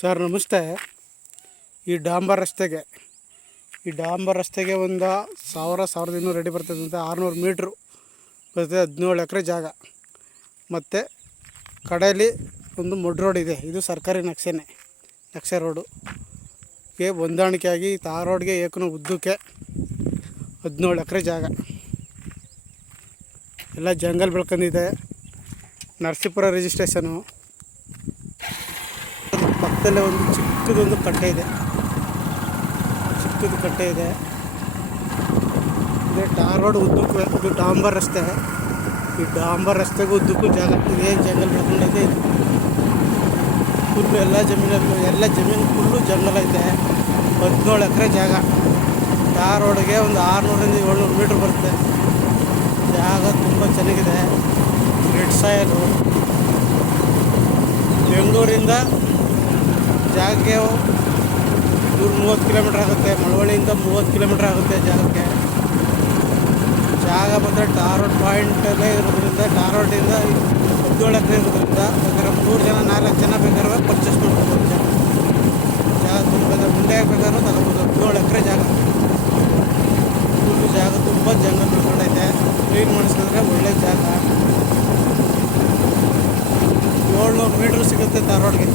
Sir ನಮಸ್ತೆ. ಈ ಡಾಂಬರ್ ರಸ್ತೆಗೆ ಒಂದು 1200 ಅಡಿ ಬರ್ತದೆ ಅಂತ 600 ಮೀಟ್ರು ಬರ್ತದೆ. 17 ಎಕರೆ ಜಾಗ ಮತ್ತು ಕಡೆಯಲ್ಲಿ ಒಂದು ಮುಡ್ ರೋಡ್ ಇದೆ. ಇದು ಸರ್ಕಾರಿ ನಕ್ಷೆ ರೋಡುಗೆ ಹೊಂದಾಣಿಕೆಯಾಗಿ ತಾರ್ ರೋಡ್ಗೆ ಏಕನು ಉದ್ದಕ್ಕೆ 17 ಎಕರೆ ಜಾಗ ಎಲ್ಲ ಜಂಗಲ್ ಬೆಳ್ಕೊಂಡಿದೆ. ನರಸೀಪುರ ರಿಜಿಸ್ಟ್ರೇಷನು. ಪಕ್ಕದಲ್ಲೇ ಒಂದು ಚಿಕ್ಕದೊಂದು ಕಟ್ಟೆ ಇದೆ. ಇದು ಟಾರ್ ರೋಡ್ ಉದ್ದಕ್ಕೂ ಇದು ಡಾಂಬರ್ ರಸ್ತೆ. ಈ ಡಾಂಬರ್ ರಸ್ತೆಗೂ ಉದ್ದಕ್ಕೂ ಜಾಗ ಇದೇನು ಜಂಗಲ್ ಬೆಳ್ಕೊಂಡೈತೆ. ಇದು ಫುಲ್ಲು ಎಲ್ಲ ಜಮೀನು ಫುಲ್ಲು ಜಂಗಲ್ ಐತೆ. 17 ಎಕರೆ ಜಾಗ. ಟಾರ್ ರೋಡ್ಗೆ ಒಂದು 600ರಿಂದ 700 ಮೀಟ್ರ್ ಬರುತ್ತೆ. ಜಾಗ ತುಂಬ ಚೆನ್ನಾಗಿದೆ. ರೆಡ್ ಸಾಯಲು. ಬೆಂಗಳೂರಿಂದ ಜಾಗಕ್ಕೆ 30 ಕಿಲೋಮೀಟ್ರ್ ಆಗುತ್ತೆ. ಮಳವಳ್ಳಿಯಿಂದ 30 ಕಿಲೋಮೀಟ್ರ್ ಆಗುತ್ತೆ ಜಾಗಕ್ಕೆ. ಜಾಗ ಬಂದರೆ ಟಾರ್ ರೋಡ್ ಪಾಯಿಂಟಲ್ಲೇ ಇರೋದ್ರಿಂದ, ಟಾರ್ ರೋಡಿಂದ 17 ಎಕರೆ ಇರೋದ್ರಿಂದ ಬೇಕಾದ್ರೆ 3 ಜನ 4 ಜನ ಬೇಕಾದ್ರೆ ಪರ್ಚೇಸ್ ಮಾಡ್ಕೋಬೋದು. ಜಾಗ ತುಂಬ ಮುಂದೆ ಬೇಕಾದ್ರೂ ತಗೋಬೋದು. 17 ಎಕರೆ ಜಾಗ. ಫುಲ್ಲು ಜಾಗ ತುಂಬ ಜಂಗಲ್ ಬೆಳ್ಕೊಂಡೈತೆ. ಕ್ಲೀನ್ ಮಾಡಿಸಿದ್ರೆ ಒಳ್ಳೆ ಜಾಗ. 700 ಮೀಟ್ರ್ ಸಿಗುತ್ತೆ ಟಾರ್ ರೋಡ್ಗೆ.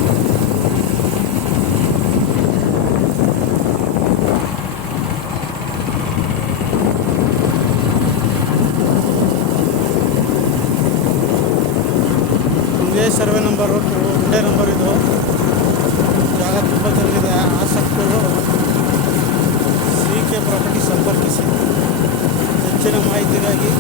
ಇದೇ ಸರ್ವೆ ನಂಬರು, ಒಂದೇ ನಂಬರ್ ಇದು. ಜಾಗ ತುಂಬ ಚೆನ್ನಾಗಿದೆ. ಆಸಕ್ತರು CK ಪ್ರಾಪರ್ಟಿ ಸಂಪರ್ಕಿಸಿ. ಹೆಚ್ಚಿನ ಮಾಹಿತಿಗಾಗಿ